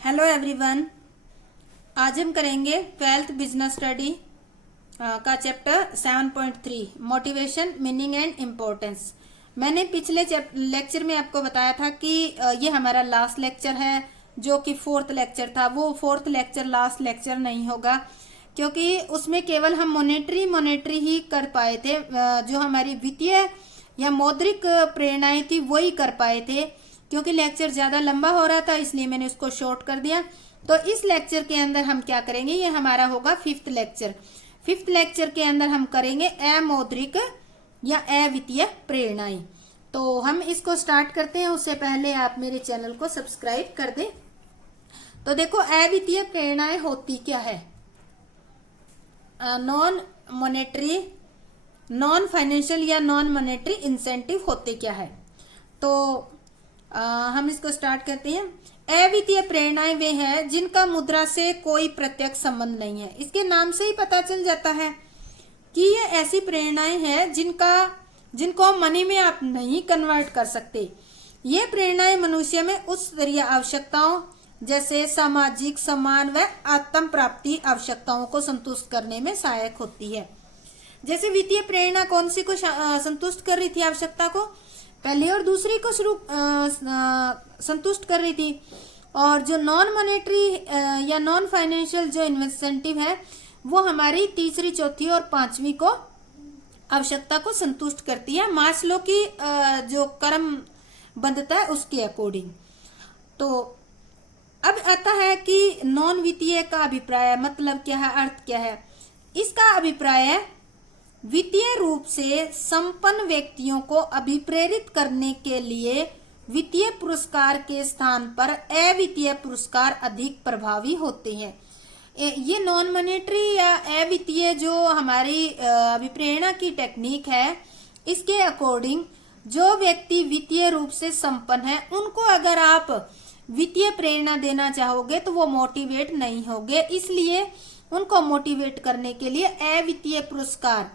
Hello everyone. आज हम करेंगे 12th बिजनेस स्टडी का chapter 7.3 motivation, meaning and importance. मैंने पिछले लेक्चर में आपको बताया था कि ये हमारा लास्ट लेक्चर है, जो कि 4th लेक्चर था। वो 4th लेक्चर लास्ट लेक्चर नहीं होगा, क्योंकि उसमें केवल हम मॉनेटरी ही कर पाए थे। जो हमारी वित्तीय या मौद्रिक प्रेरणाएं थी वही कर पाए थे। क्योंकि लेक्चर ज्यादा लंबा हो रहा था, इसलिए मैंने उसको शॉर्ट कर दिया। तो इस लेक्चर के अंदर हम क्या करेंगे, ये हमारा होगा 5th लेक्चर। 5th लेक्चर के अंदर हम करेंगे अमौद्रिक या अवित्तीय प्रेरणाएं। तो हम इसको स्टार्ट करते हैं। उससे पहले आप मेरे चैनल को सब्सक्राइब कर दें। तो देखो, अवित्तीय प्रेरणाएं होती क्या है। नॉन मॉनेटरी, नॉन फाइनेंशियल या नॉन मॉनेटरी इंसेंटिव होते क्या है। तो हम इसको स्टार्ट करते हैं। अवित्तीय प्रेरणाएं वे हैं जिनका मुद्रा से कोई प्रत्यक्ष संबंध नहीं है। इसके नाम से ही पता चल जाता है कि ये ऐसी प्रेरणाएं हैं जिनको मनी में आप नहीं कन्वर्ट कर सकते। ये प्रेरणाएं मनुष्य में उच्च स्तरीय आवश्यकताओं जैसे सामाजिक सम्मान व आत्म प्राप्ति आवश्यकताओं को संतुष्ट करने में सहायक होती है। जैसे वित्तीय प्रेरणा कौन सी को संतुष्ट कर रही थी, आवश्यकता को, पहली और दूसरी को संतुष्ट कर रही थी। और जो नॉन मॉनेटरी या नॉन फाइनेंशियल जो इंसेंटिव है, वो हमारी तीसरी, चौथी और पांचवी को आवश्यकता को संतुष्ट करती है, मास्लो की जो क्रमबद्धता है उसके अकॉर्डिंग। तो अब आता है कि नॉन वित्तीय का अभिप्राय, मतलब क्या है, अर्थ क्या है। इसका अभिप्राय है वित्तीय रूप से संपन्न व्यक्तियों को अभिप्रेरित करने के लिए वित्तीय पुरस्कार के स्थान पर अवित्तीय पुरस्कार अधिक प्रभावी होते हैं। ये नॉन मॉनेटरी या अवित्तीय जो हमारी अभिप्रेरणा की टेक्निक है, इसके अकॉर्डिंग जो व्यक्ति वित्तीय रूप से संपन्न है, उनको अगर आप वित्तीय प्रेरणा देना चाहोगे तो वो मोटिवेट नहीं होंगे। इसलिए उनको मोटिवेट करने के लिए अवित्तीय पुरस्कार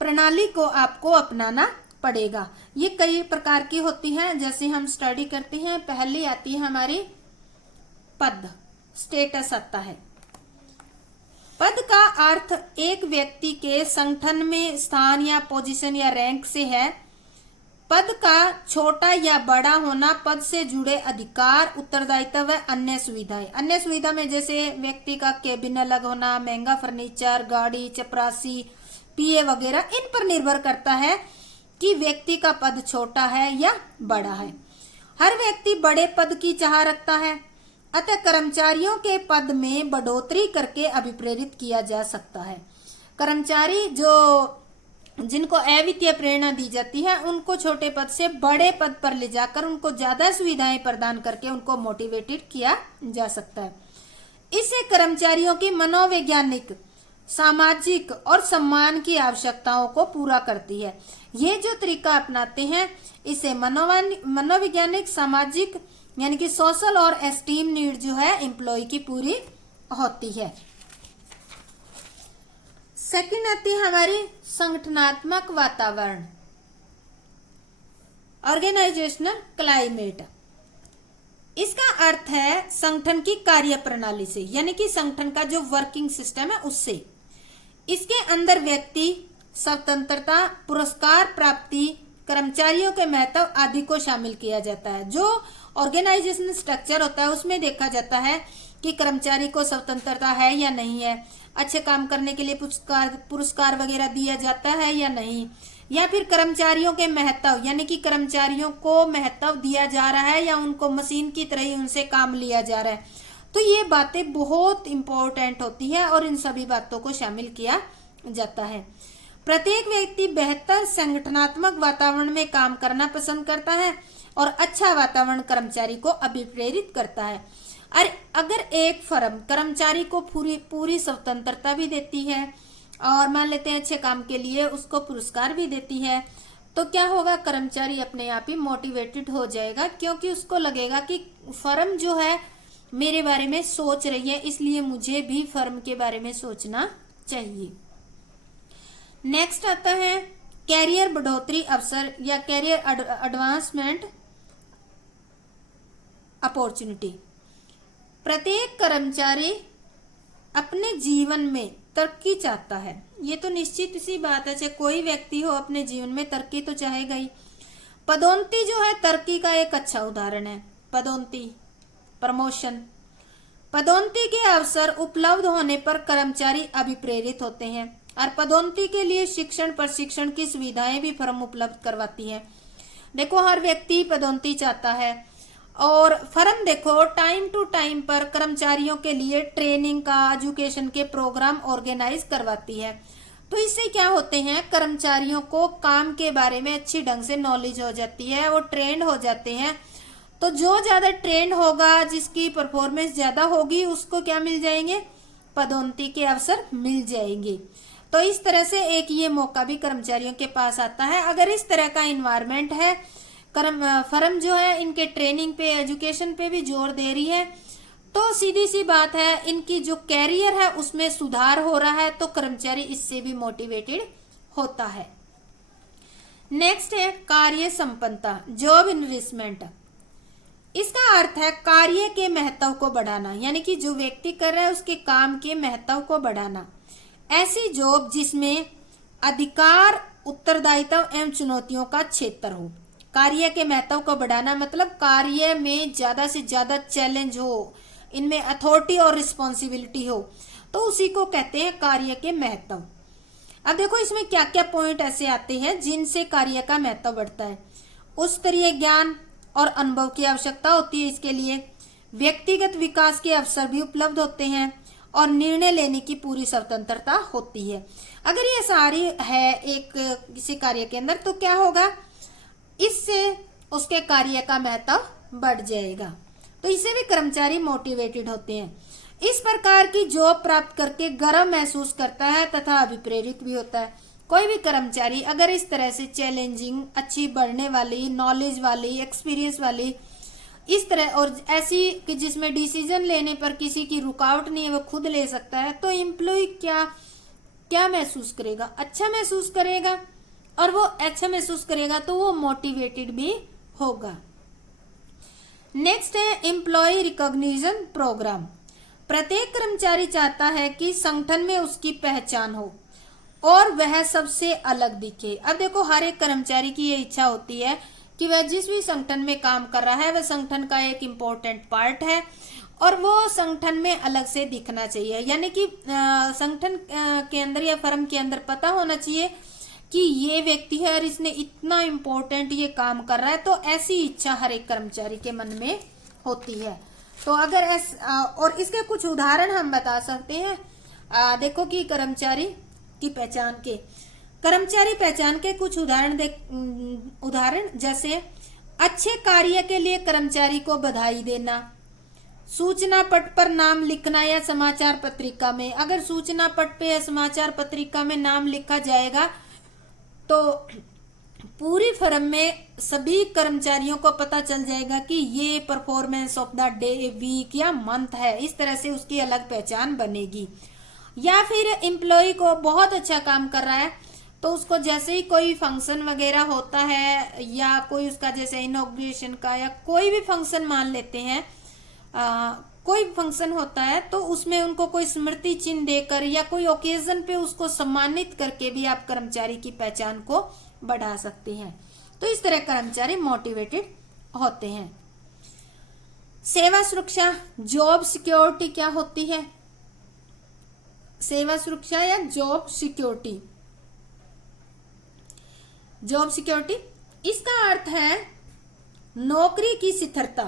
प्रणाली को आपको अपनाना पड़ेगा। ये कई प्रकार की होती हैं, जैसे हम स्टडी करते हैं। पहली आती है हमारी पद, स्टेटस आता है। पद का अर्थ एक व्यक्ति के संगठन में स्थान या पोजीशन या रैंक से है। पद का छोटा या बड़ा होना, पद से जुड़े अधिकार, उत्तरदायित्व व अन्य सुविधाएं। अन्य सुविधा में जैसे व्यक्ति का केबिन अलग होना, महंगा फर्नीचर, गाड़ी, चपरासी, पीए वगैरह, इन पर निर्भर करता है कि व्यक्ति का पद छोटा है या बड़ा है। हर व्यक्ति बड़े पद की चाह रखता है, अतः कर्मचारियों के पद में बढ़ोतरी करके अभिप्रेरित किया जा सकता है। कर्मचारी जिनको अवित्तीय प्रेरणा दी जाती है, उनको छोटे पद से बड़े पद पर ले जाकर उनको ज्यादा सुविधाएं प्रदान करके उनको मोटिवेटेड किया जा सकता है। इससे कर्मचारियों की मनोवैज्ञानिक, सामाजिक और सम्मान की आवश्यकताओं को पूरा करती है। ये जो तरीका अपनाते हैं, इसे मनोवैज्ञानिक, सामाजिक यानी कि सोशल और एस्टीम नीड जो है एम्प्लॉय की पूरी होती है। सेकंड आती है हमारी संगठनात्मक वातावरण, ऑर्गेनाइजेशनल क्लाइमेट। इसका अर्थ है संगठन की कार्य प्रणाली से, यानी कि संगठन का जो वर्किंग सिस्टम है उससे। इसके अंदर व्यक्ति स्वतंत्रता, पुरस्कार प्राप्ति, कर्मचारियों के महत्व आदि को शामिल किया जाता है। जो ऑर्गेनाइजेशन स्ट्रक्चर होता है उसमें देखा जाता है कि कर्मचारी को स्वतंत्रता है या नहीं है, अच्छे काम करने के लिए पुरस्कार वगैरह दिया जाता है या नहीं, या फिर कर्मचारियों के महत्व यानी कि कर्मचारियों को महत्व दिया जा रहा है या उनको मशीन की तरह ही उनसे काम लिया जा रहा है। तो ये बातें बहुत इंपॉर्टेंट होती है और इन सभी बातों को शामिल किया जाता है। प्रत्येक व्यक्ति बेहतर संगठनात्मक वातावरण में काम करना पसंद करता है और अच्छा वातावरण कर्मचारी को अभिप्रेरित करता है। और अगर एक फर्म कर्मचारी को पूरी स्वतंत्रता भी देती है और मान लेते हैं अच्छे काम के लिए उसको पुरस्कार भी देती है, तो क्या होगा, कर्मचारी अपने आप ही मोटिवेटेड हो जाएगा, क्योंकि उसको लगेगा कि फर्म जो है मेरे बारे में सोच रही है, इसलिए मुझे भी फर्म के बारे में सोचना चाहिए। नेक्स्ट आता है कैरियर बढ़ोतरी अवसर या कैरियर एडवांसमेंट अपॉर्चुनिटी। प्रत्येक कर्मचारी अपने जीवन में तरक्की चाहता है, ये तो निश्चित सी बात है, चाहे कोई व्यक्ति हो अपने जीवन में तरक्की तो चाहेगा ही। पदोन्नति जो है तरक्की का एक अच्छा उदाहरण है। पदोन्नति, प्रमोशन। पदोन्नति के अवसर उपलब्ध होने पर कर्मचारी अभिप्रेरित होते हैं और पदोन्नति के लिए शिक्षण प्रशिक्षण की सुविधाएं भी फर्म उपलब्ध करवाती है। देखो हर व्यक्ति पदोन्नति चाहता है और फर्म देखो टाइम टू टाइम पर कर्मचारियों के लिए ट्रेनिंग का, एजुकेशन के प्रोग्राम ऑर्गेनाइज करवाती है। तो इससे क्या होते हैं, कर्मचारियों को काम के बारे में अच्छी ढंग से नॉलेज हो जाती है, वो ट्रेंड हो जाते हैं। तो जो ज्यादा ट्रेंड होगा, जिसकी परफॉर्मेंस ज्यादा होगी, उसको क्या मिल जाएंगे, पदोन्नति के अवसर मिल जाएंगे। तो इस तरह से एक ये मौका भी कर्मचारियों के पास आता है। अगर इस तरह का इन्वायरमेंट है, फर्म जो है इनके ट्रेनिंग पे, एजुकेशन पे भी जोर दे रही है, तो सीधी सी बात है इनकी जो कैरियर है उसमें सुधार हो रहा है, तो कर्मचारी इससे भी मोटिवेटेड होता है। नेक्स्ट है कार्य संपन्नता, जॉब इनरिचमेंट। इसका अर्थ है कार्य के महत्व को बढ़ाना, यानी कि जो व्यक्ति कर रहा है उसके काम के महत्व को बढ़ाना। ऐसी जॉब जिसमें अधिकार, उत्तरदायित्व एवं चुनौतियों का क्षेत्र हो। कार्य के महत्व को बढ़ाना मतलब कार्य में ज्यादा से ज्यादा चैलेंज हो, इनमें अथॉरिटी और रिस्पॉन्सिबिलिटी हो, तो उसी को कहते हैं कार्य के महत्व। अब देखो इसमें क्या क्या पॉइंट ऐसे आते हैं जिनसे कार्य का महत्व बढ़ता है। उच्च स्तरीय ज्ञान और अनुभव की आवश्यकता होती है इसके लिए। व्यक्तिगत विकास के अवसर भी उपलब्ध होते हैं और निर्णय लेने की पूरी स्वतंत्रता होती है। अगर ये सारी है एक किसी कार्य के अंदर, तो क्या होगा, इससे उसके कार्य का महत्व बढ़ जाएगा। तो इससे भी कर्मचारी मोटिवेटेड होते हैं। इस प्रकार की जॉब प्राप्त करके गर्व महसूस करता है तथा अभिप्रेरित भी होता है। कोई भी कर्मचारी अगर इस तरह से चैलेंजिंग, अच्छी बढ़ने वाली, नॉलेज वाली, एक्सपीरियंस वाली, इस तरह और ऐसी कि जिसमें डिसीजन लेने पर किसी की रुकावट नहीं है, वो खुद ले सकता है, तो एम्प्लॉय क्या महसूस करेगा, अच्छा महसूस करेगा। और वो अच्छा महसूस करेगा तो वो मोटिवेटेड भी होगा। नेक्स्ट है एम्प्लॉय रिकॉग्निशन प्रोग्राम। प्रत्येक कर्मचारी चाहता है कि संगठन में उसकी पहचान हो और वह सबसे अलग दिखे। अब देखो हर एक कर्मचारी की ये इच्छा होती है कि वह जिस भी संगठन में काम कर रहा है वह संगठन का एक इम्पोर्टेंट पार्ट है और वो संगठन में अलग से दिखना चाहिए, यानी कि संगठन के अंदर या फर्म के अंदर पता होना चाहिए कि ये व्यक्ति है और इसने इतना इम्पोर्टेंट ये काम कर रहा है। तो ऐसी इच्छा हर एक कर्मचारी के मन में होती है। तो अगर और इसके कुछ उदाहरण हम बता सकते हैं। देखो कि कर्मचारी पहचान के कुछ उदाहरण जैसे अच्छे कार्य के लिए कर्मचारी को बधाई देना, सूचना पट पर नाम लिखना या समाचार पत्रिका में, अगर सूचना पट पे या समाचार पत्रिका में नाम लिखा जाएगा तो पूरी फर्म में सभी कर्मचारियों को पता चल जाएगा कि ये performance of the day, week या मंथ है। इस तरह से उसकी अलग पहचान बनेगी। या फिर एम्प्लॉय को बहुत अच्छा काम कर रहा है तो उसको जैसे ही कोई फंक्शन वगैरह होता है या कोई उसका जैसे इनॉग्रेशन का या कोई भी फंक्शन मान लेते हैं, कोई फंक्शन होता है तो उसमें उनको कोई स्मृति चिन्ह देकर या कोई ओकेजन पे उसको सम्मानित करके भी आप कर्मचारी की पहचान को बढ़ा सकते हैं। तो इस तरह कर्मचारी मोटिवेटेड होते हैं। सेवा सुरक्षा, जॉब सिक्योरिटी क्या होती है? सेवा सुरक्षा या जॉब सिक्योरिटी। जॉब सिक्योरिटी इसका अर्थ है नौकरी की स्थिरता,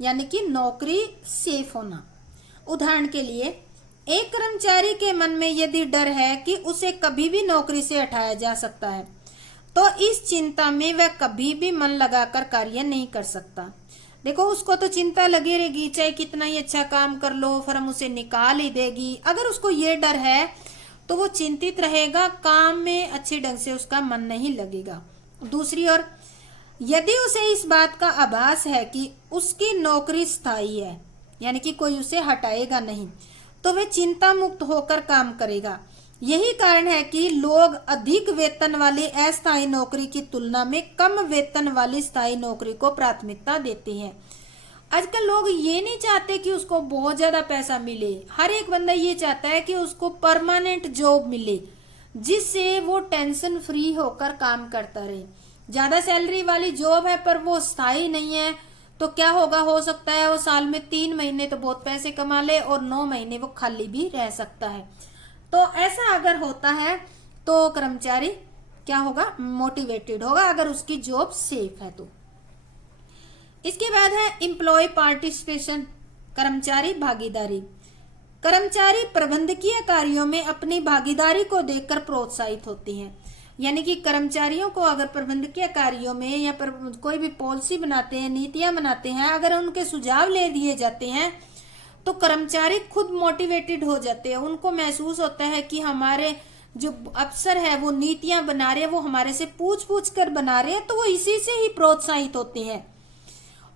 यानी कि नौकरी सेफ होना। उदाहरण के लिए एक कर्मचारी के मन में यदि डर है कि उसे कभी भी नौकरी से हटाया जा सकता है तो इस चिंता में वह कभी भी मन लगाकर कार्य नहीं कर सकता। देखो उसको तो चिंता लगी रहेगी, चाहे कितना ही अच्छा काम कर लो फर्म उसे निकाल ही देगी। अगर उसको ये डर है तो वो चिंतित रहेगा, काम में अच्छे ढंग से उसका मन नहीं लगेगा। दूसरी ओर यदि उसे इस बात का आभास है कि उसकी नौकरी स्थायी है, यानी कि कोई उसे हटाएगा नहीं, तो वह चिंता मुक्त होकर काम करेगा। यही कारण है कि लोग अधिक वेतन वाली अस्थायी नौकरी की तुलना में कम वेतन वाली स्थायी नौकरी को प्राथमिकता देते हैं। आजकल लोग ये नहीं चाहते कि उसको बहुत ज्यादा पैसा मिले, हर एक बंदा ये चाहता है कि उसको परमानेंट जॉब मिले जिससे वो टेंशन फ्री होकर काम करता रहे। ज्यादा सैलरी वाली जॉब है पर वो स्थायी नहीं है, तो क्या होगा, हो सकता है वो साल में 3 महीने तो बहुत पैसे कमा ले और 9 महीने वो खाली भी रह सकता है। तो ऐसा अगर होता है तो कर्मचारी क्या होगा, मोटिवेटेड होगा अगर उसकी जॉब सेफ है तो। इसके बाद है एम्प्लॉय पार्टिसिपेशन, कर्मचारी भागीदारी। कर्मचारी प्रबंधकीय कार्यों में अपनी भागीदारी को देखकर प्रोत्साहित होते हैं। यानी कि कर्मचारियों को अगर प्रबंधकीय कार्यों में या कोई भी पॉलिसी बनाते हैं, नीतियां बनाते हैं, अगर उनके सुझाव ले दिए जाते हैं तो कर्मचारी खुद मोटिवेटेड हो जाते हैं। उनको महसूस होता है कि हमारे जो अफसर है वो नीतियां बना रहे हैं, वो हमारे से पूछ पूछ कर बना रहे हैं, तो वो इसी से ही प्रोत्साहित होते हैं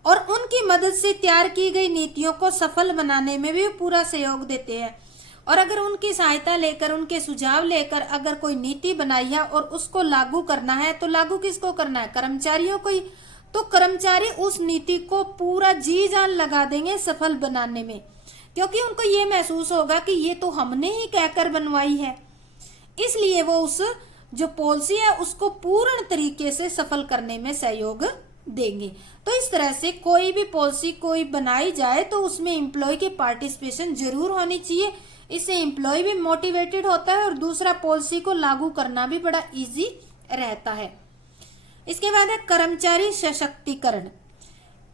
और उनकी मदद से तैयार की गई नीतियों को सफल बनाने में भी पूरा सहयोग देते हैं। और अगर उनकी सहायता लेकर, उनके सुझाव लेकर अगर कोई नीति बनाई है और उसको लागू करना है, तो लागू किसको करना है, कर्मचारियों को ही। तो कर्मचारी उस नीति को पूरा जी जान लगा देंगे सफल बनाने में, क्योंकि उनको ये महसूस होगा कि ये तो हमने ही कहकर बनवाई है, इसलिए वो उस जो पॉलिसी है उसको पूर्ण तरीके से सफल करने में सहयोग देंगे। तो इस तरह से कोई भी पॉलिसी कोई बनाई जाए तो उसमें एम्प्लॉय की पार्टिसिपेशन जरूर होनी चाहिए। इससे एम्प्लॉय भी मोटिवेटेड होता है और दूसरा पॉलिसी को लागू करना भी बड़ा इजी रहता है। इसके बाद है कर्मचारी सशक्तिकरण,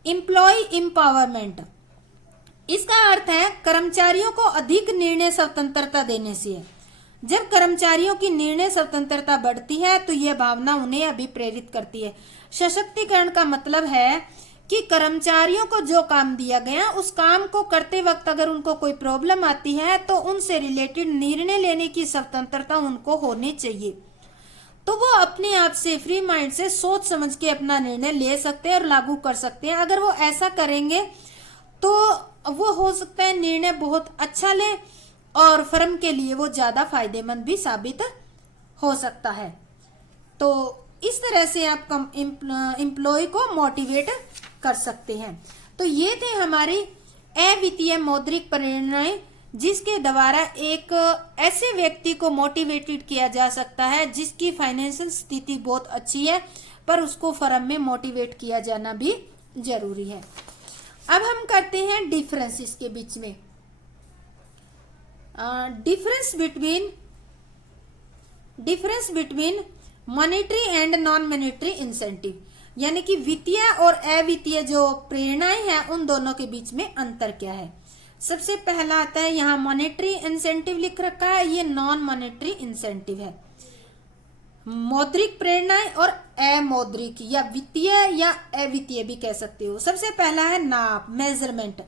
एम्प्लॉय एम्पावरमेंट। इसका अर्थ है कर्मचारियों को अधिक निर्णय स्वतंत्रता देने से है। जब कर्मचारियों की निर्णय स्वतंत्रता बढ़ती है तो यह भावना उन्हें अभिप्रेरित करती है। सशक्तिकरण का मतलब है कि कर्मचारियों को जो काम दिया गया उस काम को करते वक्त अगर उनको कोई प्रॉब्लम आती है तो उनसे रिलेटेड निर्णय लेने की स्वतंत्रता उनको होनी चाहिए। तो वो अपने आप से फ्री माइंड से सोच समझ के अपना निर्णय ले सकते हैं और लागू कर सकते हैं। अगर वो ऐसा करेंगे तो वो हो सकता है निर्णय बहुत अच्छा ले और फर्म के लिए वो ज्यादा फायदेमंद भी साबित हो सकता है। तो इस तरह से आप एम्प्लॉय को मोटिवेट कर सकते हैं। तो ये थे हमारी अवित्तीय मौद्रिक प्रेरणाएं जिसके द्वारा एक ऐसे व्यक्ति को मोटिवेटेड किया जा सकता है जिसकी फाइनेंशियल स्थिति बहुत अच्छी है पर उसको फर्म में मोटिवेट किया जाना भी जरूरी है। अब हम करते हैं डिफरेंस इसके बीच में। Difference between monetary and non monetary incentive, यानी कि वित्तीय और अवित्तीय जो प्रेरणाएं हैं उन दोनों के बीच में अंतर क्या है। सबसे पहला आता है यहाँ मॉनेटरी इंसेंटिव लिख रखा है, ये नॉन मॉनेटरी इंसेंटिव है। मौद्रिक प्रेरणाएं और अमौद्रिक या वित्तीय या अवित्तीय भी कह सकते हो। सबसे पहला है नाप, मेजरमेंट।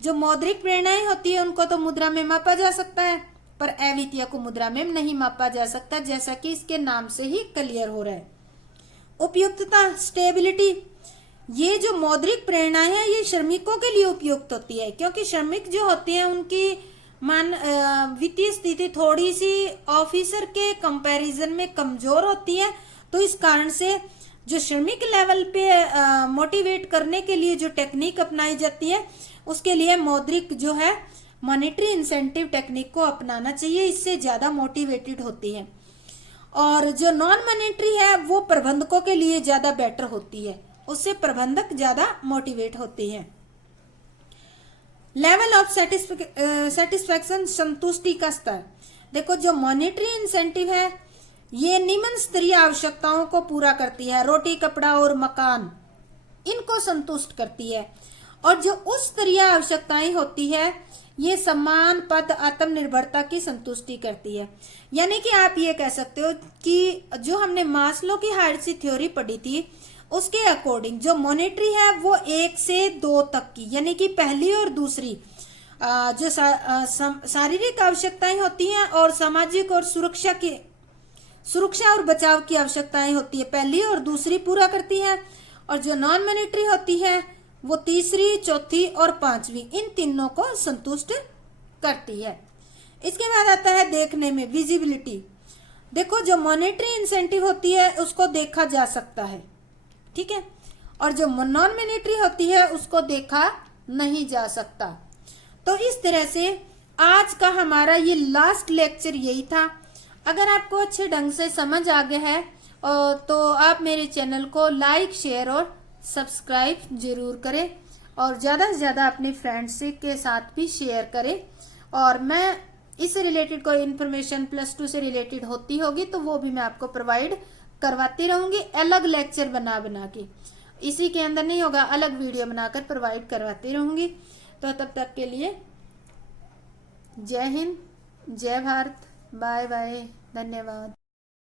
जो मौद्रिक प्रेरणाएं होती है उनको तो मुद्रा में मापा जा सकता है पर अवित्तीय को मुद्रा में नहीं मापा जा सकता, जैसा कि इसके नाम से ही क्लियर हो रहा है। उपयुक्तता, स्टेबिलिटी, ये जो मौद्रिक प्रेरणाएं है ये श्रमिकों के लिए उपयुक्त होती है क्योंकि श्रमिक जो होते हैं उनकी वित्तीय स्थिति थोड़ी सी ऑफिसर के कंपैरिजन में कमजोर होती है। तो इस कारण से जो श्रमिक लेवल पे मोटिवेट करने के लिए जो टेक्निक अपनाई जाती है उसके लिए मौद्रिक जो है मॉनेटरी इंसेंटिव टेक्निक को अपनाना चाहिए, इससे ज्यादा मोटिवेटेड होती है। और जो नॉन मॉनेटरी है वो प्रबंधकों के लिए ज्यादा बेटर होती है, उससे प्रबंधक ज्यादा मोटिवेट होते हैं। लेवल ऑफ सेटिस्फैक्शन, संतुष्टि का स्तर। देखो जो मॉनेटरी इंसेंटिव है ये निम्न स्तरीय आवश्यकताओं को पूरा करती है, रोटी कपड़ा और मकान इनको संतुष्ट करती है। और जो उच्च स्तरीय आवश्यकताएं होती है ये सम्मान, पद, आत्मनिर्भरता की संतुष्टि करती है। यानी कि आप ये कह सकते हो कि जो हमने मास्लो की हायरार्की थ्योरी पढ़ी थी उसके अकॉर्डिंग जो मॉनेटरी है वो 1 से 2 तक की, यानी कि पहली और दूसरी जो शारीरिक आवश्यकताएं होती हैं और सामाजिक और सुरक्षा और बचाव की आवश्यकताएं होती है, पहली और दूसरी पूरा करती है। और जो नॉन मॉनेटरी होती है वो तीसरी, चौथी और पांचवी इन तीनों को संतुष्ट करती है। इसके बाद आता है देखने में, विजिबिलिटी। देखो जो मॉनेटरी इंसेंटिव होती है उसको देखा जा सकता है, ठीक है, और जो नॉन मॉनेटरी होती है उसको देखा नहीं जा सकता। तो इस तरह से आज का हमारा ये लास्ट लेक्चर यही था। अगर आपको अच्छे ढंग से समझ आ गया है तो आप मेरे चैनल को लाइक, शेयर और सब्सक्राइब जरूर करें और ज़्यादा से ज़्यादा अपने फ्रेंड्स के साथ भी शेयर करें। और मैं इससे रिलेटेड कोई इन्फॉर्मेशन +2 से रिलेटेड होती होगी तो वो भी मैं आपको प्रोवाइड करवाती रहूंगी, अलग लेक्चर बना बना के। इसी के अंदर नहीं होगा, अलग वीडियो बनाकर प्रोवाइड करवाती रहूंगी। तो तब तक के लिए जय हिंद, जय भारत, बाय बाय, धन्यवाद।